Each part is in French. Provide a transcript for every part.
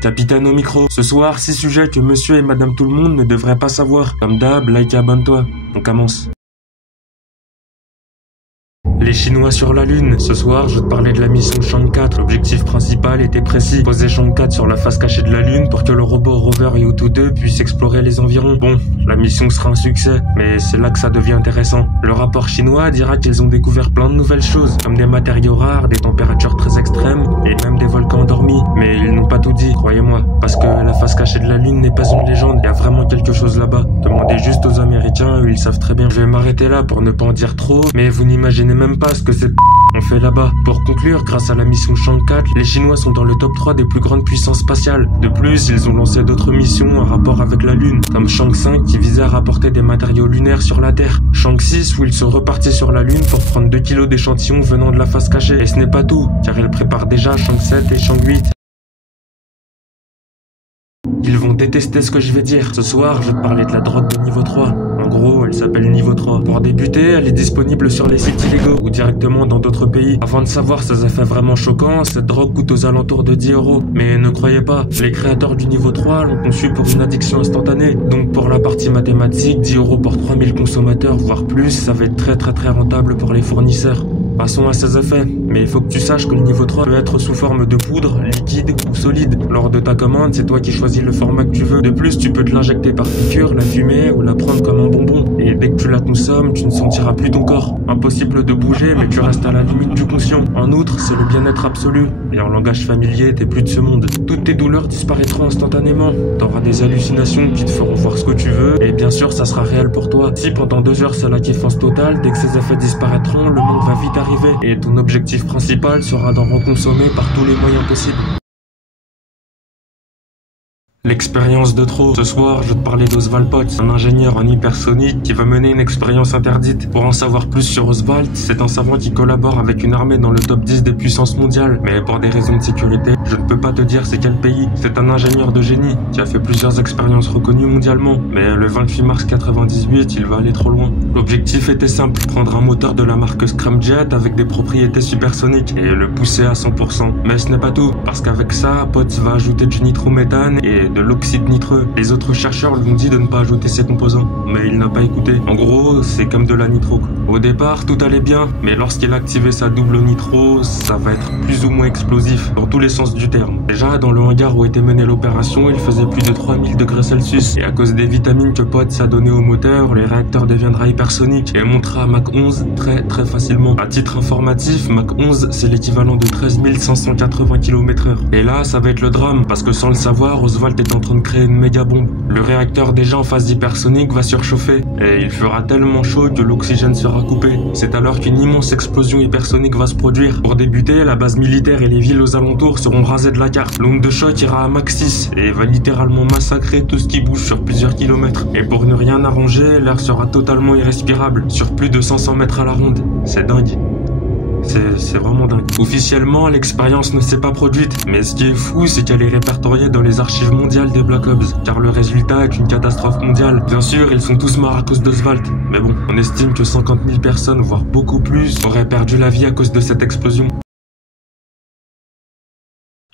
Capitaine au micro. Ce soir, 6 sujets que monsieur et madame tout le monde ne devraient pas savoir. Comme d'hab, like et abonne-toi. On commence. Les Chinois sur la Lune. Ce soir, je te parlais de la mission Chang 4. L'objectif principal était précis. Poser Chang 4 sur la face cachée de la Lune pour que le robot rover Yutu 2 puisse explorer les environs. Bon, la mission sera un succès, mais c'est là que ça devient intéressant. Le rapport chinois dira qu'ils ont découvert plein de nouvelles choses, comme des matériaux rares, des températures très extrêmes et même des volcans endormis. Mais ils n'ont pas tout dit, croyez-moi, parce que la face cachée de la Lune n'est pas une légende. Il y a vraiment quelque chose là-bas. Demandez juste aux Américains, eux, ils savent très bien. Je vais m'arrêter là pour ne pas en dire trop, mais vous n'imaginez même pas ce que c'est on fait là-bas. Pour conclure, grâce à la mission Chang 4, les Chinois sont dans le top 3 des plus grandes puissances spatiales. De plus, ils ont lancé d'autres missions en rapport avec la Lune, comme Chang 5 qui visait à rapporter des matériaux lunaires sur la Terre, Chang 6 où ils sont repartis sur la Lune pour prendre 2 kilos d'échantillons venant de la face cachée. Et ce n'est pas tout, car ils préparent déjà Chang 7 et Chang 8. Ils vont détester ce que je vais dire. Ce soir, je vais te parler de la drogue de niveau 3. En gros, elle s'appelle niveau 3. Pour débuter, elle est disponible sur les sites illégaux ou directement dans d'autres pays. Avant de savoir ses effets vraiment choquants, cette drogue coûte aux alentours de 10 €. Mais ne croyez pas, les créateurs du niveau 3 l'ont conçu pour une addiction instantanée. Donc pour la partie mathématique, 10 € pour 3000 consommateurs, voire plus, ça va être très rentable pour les fournisseurs. Passons à ses effets, mais il faut que tu saches que le niveau 3 peut être sous forme de poudre, liquide ou solide. Lors de ta commande, c'est toi qui choisis le format que tu veux. De plus, tu peux te l'injecter par piqûre, la fumer ou la prendre comme un bonbon. Et dès que tu la consommes, tu ne sentiras plus ton corps. Impossible de bouger, mais tu restes à la limite du conscient. En outre, c'est le bien-être absolu. Et en langage familier, t'es plus de ce monde. Toutes tes douleurs disparaîtront instantanément. T'auras des hallucinations qui te feront voir ce que tu veux. Et bien sûr, ça sera réel pour toi. Si pendant 2 heures c'est la kiffance totale, dès que ces effets disparaîtront, le monde va vite arriver. Et ton objectif principal sera d'en reconsommer par tous les moyens possibles. L'expérience de trop. Ce soir, je vais te parler d'Oswald Potts, un ingénieur en hypersonique qui va mener une expérience interdite. Pour en savoir plus sur Oswald, c'est un savant qui collabore avec une armée dans le top 10 des puissances mondiales. Mais pour des raisons de sécurité, je ne peux pas te dire c'est quel pays. C'est un ingénieur de génie qui a fait plusieurs expériences reconnues mondialement. Mais le 28 mars 98, il va aller trop loin. L'objectif était simple, prendre un moteur de la marque Scramjet avec des propriétés supersoniques et le pousser à 100%. Mais ce n'est pas tout, parce qu'avec ça, Potts va ajouter du nitrométhane et de l'oxyde nitreux. Les autres chercheurs lui ont dit de ne pas ajouter ces composants, mais il n'a pas écouté. En gros, c'est comme de la nitro. Au départ, tout allait bien, mais lorsqu'il a activé sa double nitro, ça va être plus ou moins explosif, dans tous les sens du terme. Déjà, dans le hangar où était menée l'opération, il faisait plus de 3000 degrés Celsius, et à cause des vitamines que Potts a données au moteur, les réacteurs deviendra hypersoniques et montera à Mach 11 très facilement. À titre informatif, Mach 11, c'est l'équivalent de 13 580 km/h. Et là, ça va être le drame, parce que sans le savoir, Oswald est en train de créer une méga bombe. Le réacteur déjà en phase hypersonique va surchauffer et il fera tellement chaud que l'oxygène sera coupé. C'est alors qu'une immense explosion hypersonique va se produire. Pour débuter, la base militaire et les villes aux alentours seront rasées de la carte. L'onde de choc ira à Mach 6 et va littéralement massacrer tout ce qui bouge sur plusieurs kilomètres. Et pour ne rien arranger, l'air sera totalement irrespirable sur plus de 500 mètres à la ronde. C'est dingue. C'est vraiment dingue. Officiellement, l'expérience ne s'est pas produite, mais ce qui est fou, c'est qu'elle est répertoriée dans les archives mondiales des Black Ops, car le résultat est une catastrophe mondiale. Bien sûr, ils sont tous morts à cause d'Oswald, mais bon, on estime que 50 000 personnes, voire beaucoup plus, auraient perdu la vie à cause de cette explosion.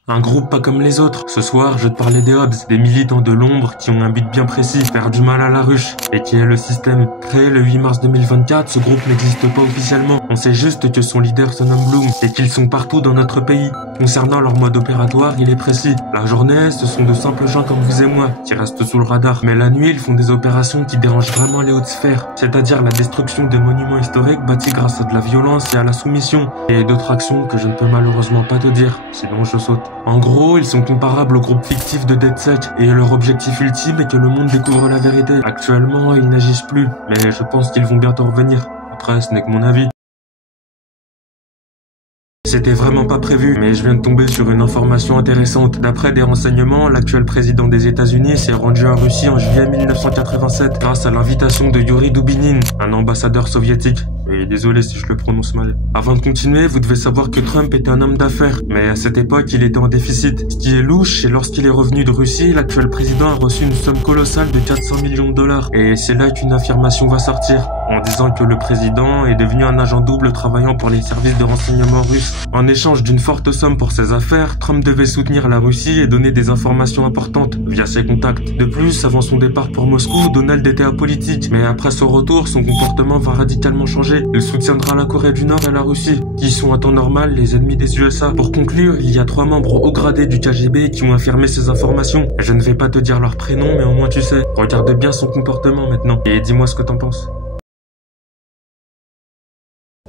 Un groupe pas comme les autres. Ce soir, je vais te parler des Hobbs, des militants de l'ombre qui ont un but bien précis, faire du mal à la ruche, et qui est le système. Créé le 8 mars 2024, ce groupe n'existe pas officiellement. On sait juste que son leader se nomme Bloom, et qu'ils sont partout dans notre pays. Concernant leur mode opératoire, il est précis. La journée, ce sont de simples gens comme vous et moi, qui restent sous le radar. Mais la nuit, ils font des opérations qui dérangent vraiment les hautes sphères, c'est-à-dire la destruction des monuments historiques bâtis grâce à de la violence et à la soumission, et d'autres actions que je ne peux malheureusement pas te dire, sinon je saute. En gros, ils sont comparables au groupe fictif de DedSec, et leur objectif ultime est que le monde découvre la vérité. Actuellement, ils n'agissent plus, mais je pense qu'ils vont bientôt revenir. Après, ce n'est que mon avis. C'était vraiment pas prévu, mais je viens de tomber sur une information intéressante. D'après des renseignements, l'actuel président des États-Unis s'est rendu en Russie en juillet 1987 grâce à l'invitation de Yuri Dubinin, un ambassadeur soviétique. Et désolé si je le prononce mal. Avant de continuer, vous devez savoir que Trump était un homme d'affaires, mais à cette époque, il était en déficit. Ce qui est louche, c'est lorsqu'il est revenu de Russie, l'actuel président a reçu une somme colossale de 400 millions de dollars. Et c'est là qu'une affirmation va sortir. en disant que le président est devenu un agent double travaillant pour les services de renseignement russes. En échange d'une forte somme pour ses affaires, Trump devait soutenir la Russie et donner des informations importantes via ses contacts. De plus, avant son départ pour Moscou, Donald était apolitique, mais après son retour, son comportement va radicalement changer. Il soutiendra la Corée du Nord et la Russie, qui sont à temps normal les ennemis des USA. Pour conclure, il y a 3 membres haut gradés du KGB qui ont affirmé ces informations. Je ne vais pas te dire leur prénom, mais au moins tu sais. Regarde bien son comportement maintenant, et dis-moi ce que t'en penses.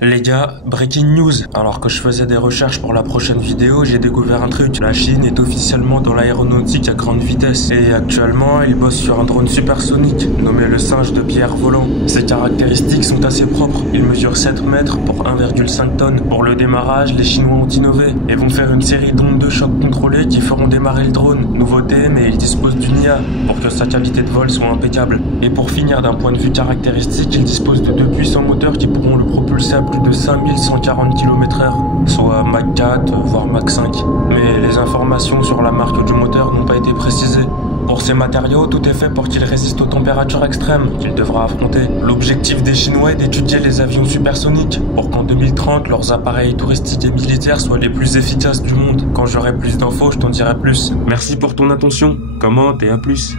Les gars, breaking news. Alors que je faisais des recherches pour la prochaine vidéo, j'ai découvert un truc. La Chine est officiellement dans l'aéronautique à grande vitesse. Et actuellement, ils bossent sur un drone supersonique, nommé le singe de pierre volant. Ses caractéristiques sont assez propres. Il mesure 7 mètres pour 1,5 tonnes. Pour le démarrage, les Chinois ont innové et vont faire une série d'ondes de choc contrôlées qui feront démarrer le drone. Nouveauté, mais il dispose d'une IA pour que sa qualité de vol soit impeccable. Et pour finir, d'un point de vue caractéristique, il dispose de 2 puissants moteurs qui pourront le propulser à plus de 5140 km/h, soit Mach 4, voire Mach 5. Mais les informations sur la marque du moteur n'ont pas été précisées. Pour ces matériaux, tout est fait pour qu'ils résistent aux températures extrêmes qu'il devra affronter. L'objectif des Chinois est d'étudier les avions supersoniques pour qu'en 2030, leurs appareils touristiques et militaires soient les plus efficaces du monde. Quand j'aurai plus d'infos, je t'en dirai plus. Merci pour ton attention, commente et à plus.